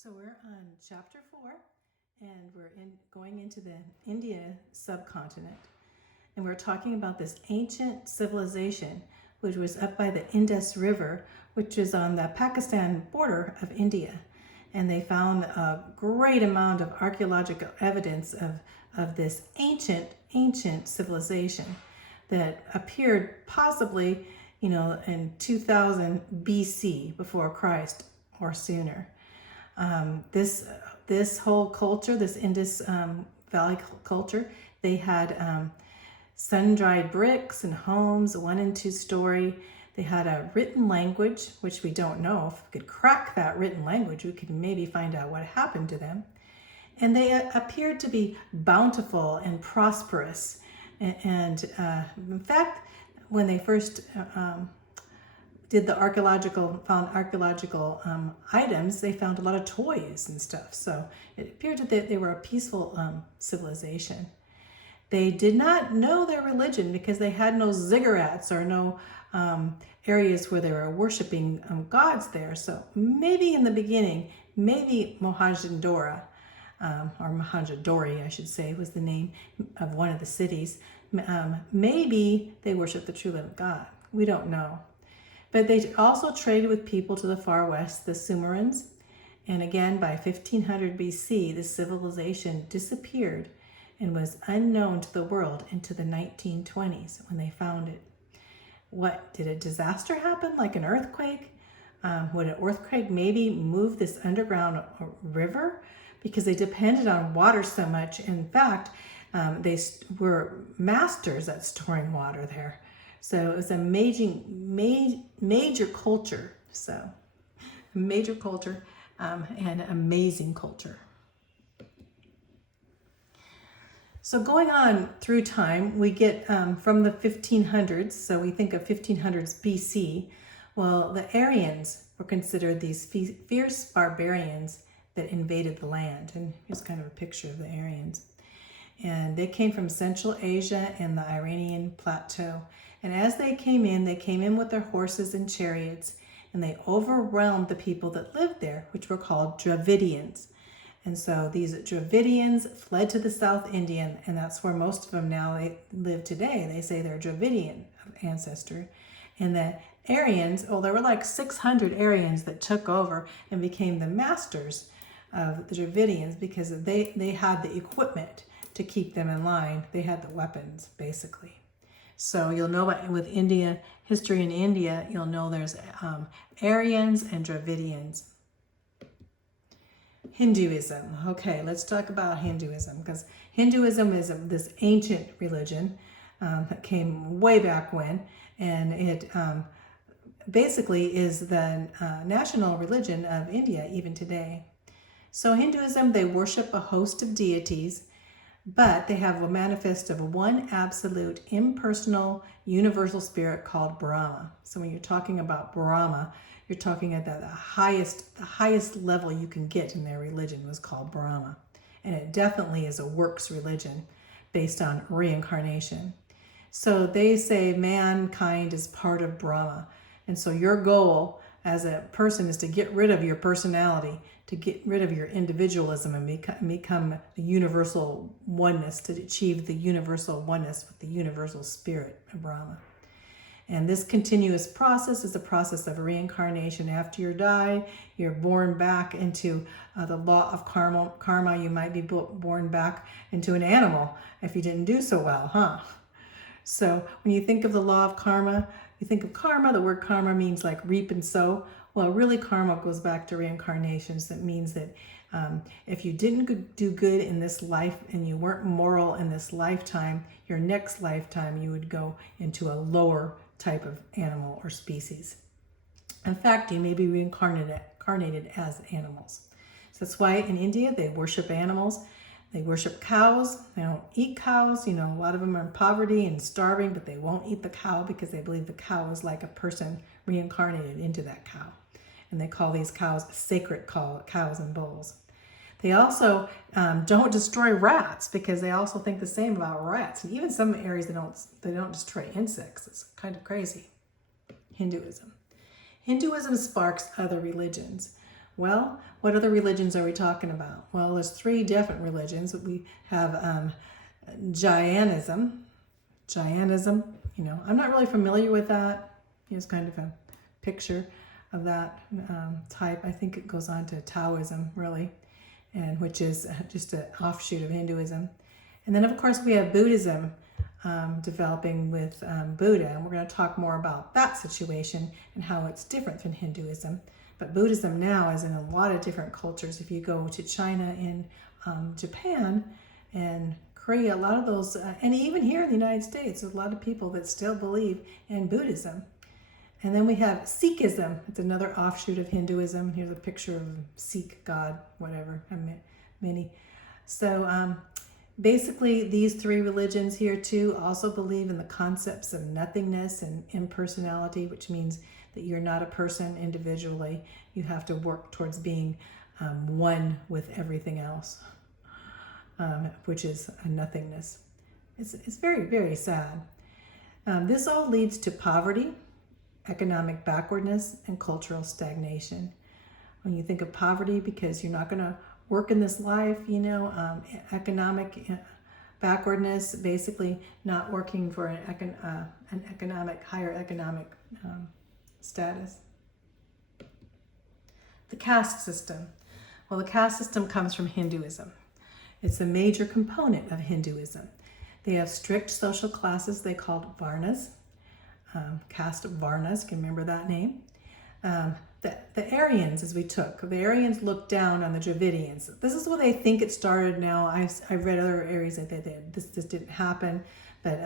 So we're on chapter 4, and we're going into the India subcontinent, and we're talking about this ancient civilization which was up by the Indus River, which is on the Pakistan border of India. And they found a great amount of archaeological evidence of this ancient civilization that appeared possibly, in 2000 BC, before Christ or sooner. This whole culture, this Indus Valley culture, they had sun-dried bricks and homes, 1 and 2 story. They had a written language, which we don't know. If we could crack that written language, we could maybe find out what happened to them. And they appeared to be bountiful and prosperous. And in fact, when they first found archaeological items, they found a lot of toys and stuff. So it appeared that they were a peaceful civilization. They did not know their religion because they had no ziggurats or no areas where they were worshiping gods there. So maybe in the beginning, maybe Mohenjo-Daro, or Mohenjo-Daro, I should say, was the name of one of the cities. Maybe they worshiped the true living God. We don't know. But they also traded with people to the far west, the Sumerians. And again, by 1500 BC, this civilization disappeared and was unknown to the world into the 1920s when they found it. What, did a disaster happen, like an earthquake? Would an earthquake maybe move this underground river? Because they depended on water so much. In fact, they were masters at storing water there. So it was a major culture. So a major culture and amazing culture. So going on through time, we get from the 1500s, so we think of 1500s BC. Well, the Aryans were considered these fierce barbarians that invaded the land. And here's kind of a picture of the Aryans. And they came from Central Asia and the Iranian plateau. And as they came in with their horses and chariots, and they overwhelmed the people that lived there, which were called Dravidians. And so these Dravidians fled to the South Indian, and that's where most of them now they live today. They say they're Dravidian ancestor. And the Aryans, there were like 600 Aryans that took over and became the masters of the Dravidians because they had the equipment to keep them in line. They had the weapons, basically. So you'll know with India, history in India, you'll know there's Aryans and Dravidians. Hinduism. Okay, let's talk about Hinduism, because Hinduism is this ancient religion that came way back when, and it basically is the national religion of India even today. So Hinduism, they worship a host of deities, but they have a manifest of one absolute, impersonal, universal spirit called Brahma. So when you're talking about Brahma, you're talking at the highest level you can get in their religion was called Brahma. And it definitely is a works religion based on reincarnation. So they say mankind is part of Brahma. And so your goal as a person is to get rid of your personality, to get rid of your individualism and become the universal oneness, to achieve the universal oneness with the universal spirit of Brahma. And this continuous process is a process of reincarnation. After you die, you're born back into the law of karma. You might be born back into an animal if you didn't do so well, huh? So when you think of the law of karma, you think of karma, the word karma means like reap and sow. Well, really karma goes back to reincarnations. That means that if you didn't do good in this life and you weren't moral in this lifetime, your next lifetime you would go into a lower type of animal or species. In fact, you may be reincarnated as animals. So that's why in India they worship animals. They worship cows. They don't eat cows. A lot of them are in poverty and starving, but they won't eat the cow because they believe the cow is like a person reincarnated into that cow. And they call these cows sacred cows and bulls. They also don't destroy rats because they also think the same about rats. And even some areas they don't destroy insects. It's kind of crazy. Hinduism. Hinduism sparks other religions. Well, what other religions are we talking about? Well, there's three different religions. We have Jainism. I'm not really familiar with that. It's kind of a picture of that type. I think it goes on to Taoism, really, and which is just an offshoot of Hinduism. And then, of course, we have Buddhism developing with Buddha, and we're going to talk more about that situation and how it's different than Hinduism. But Buddhism now is in a lot of different cultures. If you go to China and Japan and Korea, a lot of those, and even here in the United States, there's a lot of people that still believe in Buddhism. And then we have Sikhism. It's another offshoot of Hinduism. Here's a picture of Sikh god, whatever, many. So basically, these three religions here too also believe in the concepts of nothingness and impersonality, which means that you're not a person individually. You have to work towards being one with everything else. Which is a nothingness. It's very, very sad. This all leads to poverty, economic backwardness, and cultural stagnation. When you think of poverty, because you're not going to work in this life, economic backwardness, basically not working for an higher economic status. The caste system. Well, the caste system comes from Hinduism. It's a major component of Hinduism. They have strict social classes they called Varnas, caste Varnas, can remember that name. The Aryans, the Aryans looked down on the Dravidians. This is what they think it started now. I've read other areas that this didn't happen, but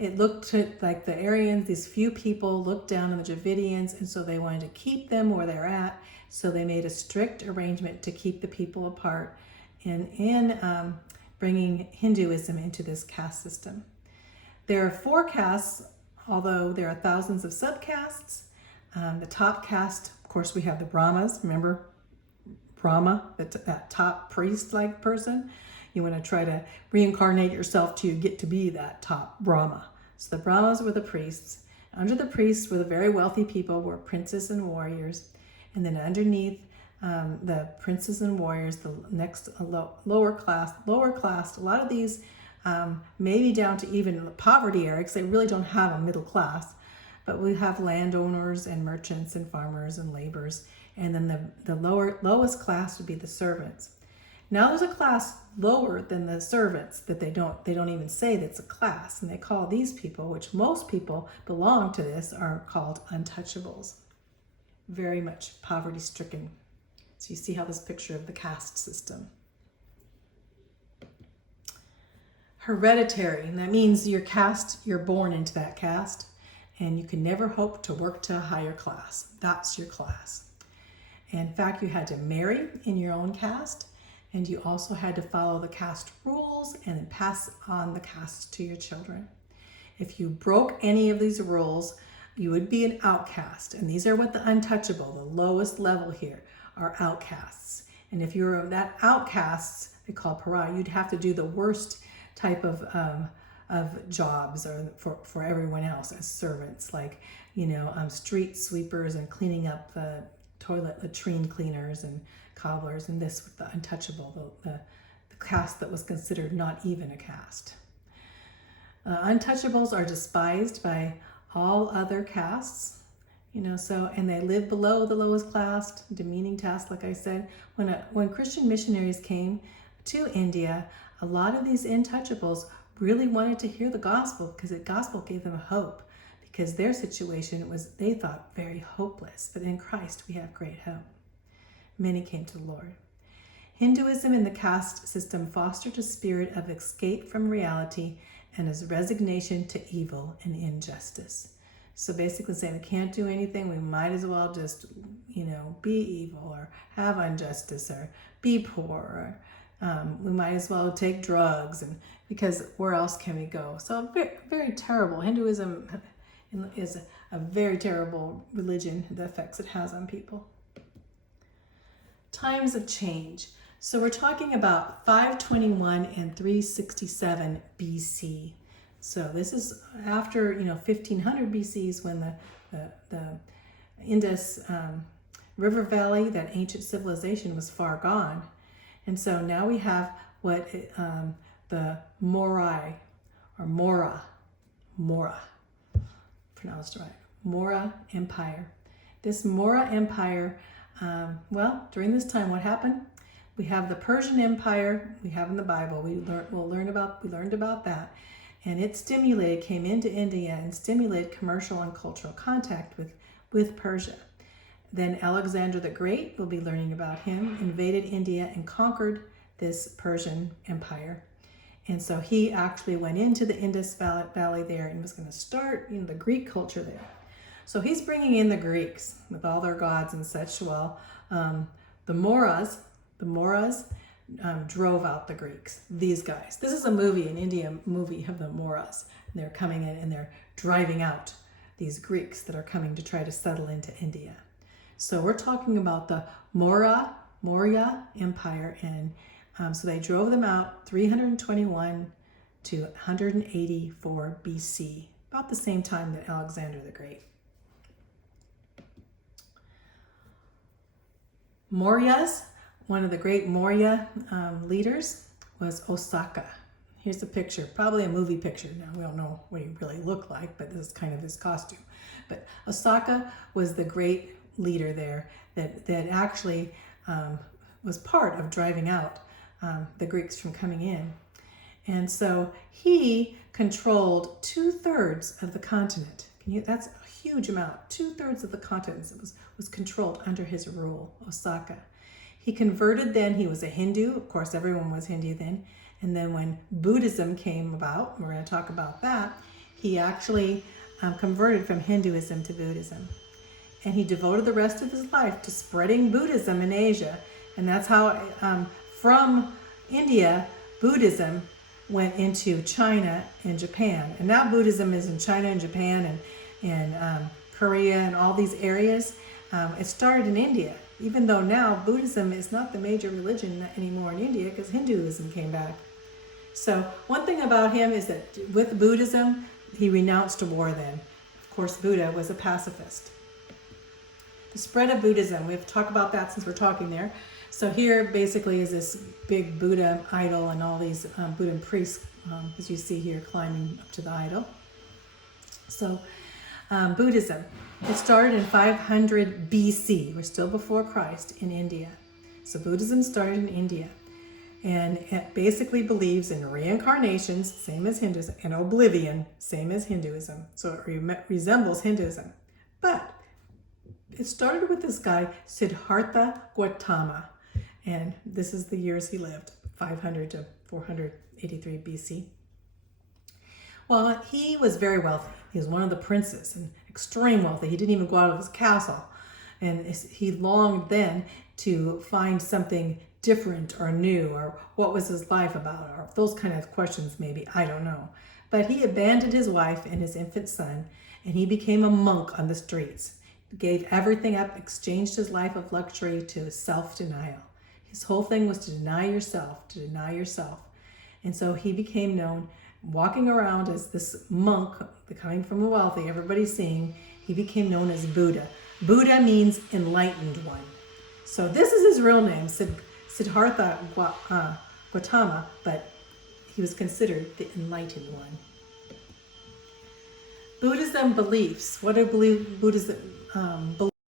it looked like the Aryans, these few people looked down on the Dravidians, and so they wanted to keep them where they're at, so they made a strict arrangement to keep the people apart in bringing Hinduism into this caste system. There are 4 castes, although there are thousands of subcastes. The top caste, of course, we have the Brahmas. Remember Brahma, that top priest-like person? You want to try to reincarnate yourself till you get to be that top Brahma. So the Brahmas were the priests. Under the priests were the very wealthy people, were princes and warriors. And then underneath the princes and warriors, the next lower class, a lot of these maybe down to even the poverty area, because they really don't have a middle class, but we have landowners and merchants and farmers and laborers, and then the lowest class would be the servants. Now there's a class lower than the servants that they don't even say that's a class, and they call these people, which most people belong to this, are called untouchables. Very much poverty stricken. So you see how this picture of the caste system. Hereditary, and that means your caste, you're born into that caste, and you can never hope to work to a higher class. That's your class. In fact, you had to marry in your own caste, and you also had to follow the caste rules and pass on the caste to your children. If you broke any of these rules, you would be an outcast. And these are what the untouchable, the lowest level here, are outcasts. And if you're that outcasts, they call pariah, you'd have to do the worst type of jobs or for everyone else as servants, like street sweepers and cleaning up the toilet latrine cleaners and cobblers, and this with the untouchable, the caste that was considered not even a caste. Untouchables are despised by all other castes, and they live below the lowest class, demeaning tasks, like I said. When Christian missionaries came to India, a lot of these untouchables really wanted to hear the gospel, because the gospel gave them hope, because their situation was, they thought, very hopeless. But in Christ, we have great hope. Many came to the Lord. Hinduism and the caste system fostered a spirit of escape from reality and as resignation to evil and injustice. So basically saying we can't do anything, we might as well just, be evil or have injustice or be poor, or we might as well take drugs, and because where else can we go? So very, very terrible. Hinduism is a very terrible religion, the effects it has on people. Times of change. So we're talking about 521 and 367 BC. So this is after 1500 BC is when the Indus river valley, that ancient civilization was far gone. And so now we have what the Morai, or Mora, pronounced right, Mora Empire. This Mora Empire, well, during this time, what happened? We have the Persian Empire. We have in the Bible. We learned about that, and it came into India and stimulated commercial and cultural contact with Persia. Then Alexander the Great, we'll be learning about him, invaded India and conquered this Persian Empire. And so he actually went into the Indus Valley there and was going to start the Greek culture there. So he's bringing in the Greeks with all their gods and such. Well, the Moras drove out the Greeks, these guys. This is a movie, an Indian movie of the Moras. And they're coming in and they're driving out these Greeks that are coming to try to settle into India. So we're talking about the Maurya Empire, and so they drove them out 321 to 184 BC, about the same time that Alexander the Great. Mauryas, one of the great Maurya leaders was Osaka. Here's a picture, probably a movie picture. Now, we don't know what he really looked like, but this is kind of his costume. But Osaka was the great leader there that actually was part of driving out the Greeks from coming in. And so he controlled 2/3 of the continent. That's a huge amount. 2/3 of the continent was controlled under his rule, Osaka. He converted then, he was a Hindu. Of course, everyone was Hindu then. And then when Buddhism came about, we're going to talk about that, he actually converted from Hinduism to Buddhism. And he devoted the rest of his life to spreading Buddhism in Asia. And that's how from India, Buddhism went into China and Japan. And now Buddhism is in China and Japan and Korea and all these areas. It started in India, even though now Buddhism is not the major religion anymore in India because Hinduism came back. So one thing about him is that with Buddhism, he renounced war then. Of course, Buddha was a pacifist. The spread of Buddhism, we have to talk about that since we're talking there. So here basically is this big Buddha idol and all these Buddha priests, as you see here, climbing up to the idol. So Buddhism, it started in 500 BC. We're still before Christ in India. So Buddhism started in India. And it basically believes in reincarnations, same as Hinduism, and oblivion, same as Hinduism. So it resembles Hinduism. But it started with this guy, Siddhartha Gautama. And this is the years he lived, 500 to 483 BC. Well, he was very wealthy. He was one of the princes and extreme wealthy. He didn't even go out of his castle. And he longed then to find something different or new, or what was his life about, or those kind of questions maybe, I don't know. But he abandoned his wife and his infant son, and he became a monk on the streets. He gave everything up, exchanged his life of luxury to self-denial. His whole thing was to deny yourself, to deny yourself. And so he became known, walking around as this monk, coming from the wealthy, everybody's seeing, he became known as Buddha. Buddha means enlightened one. So this is his real name, Siddhartha Gautama, but he was considered the enlightened one. Buddhism beliefs. What do Buddhism beliefs?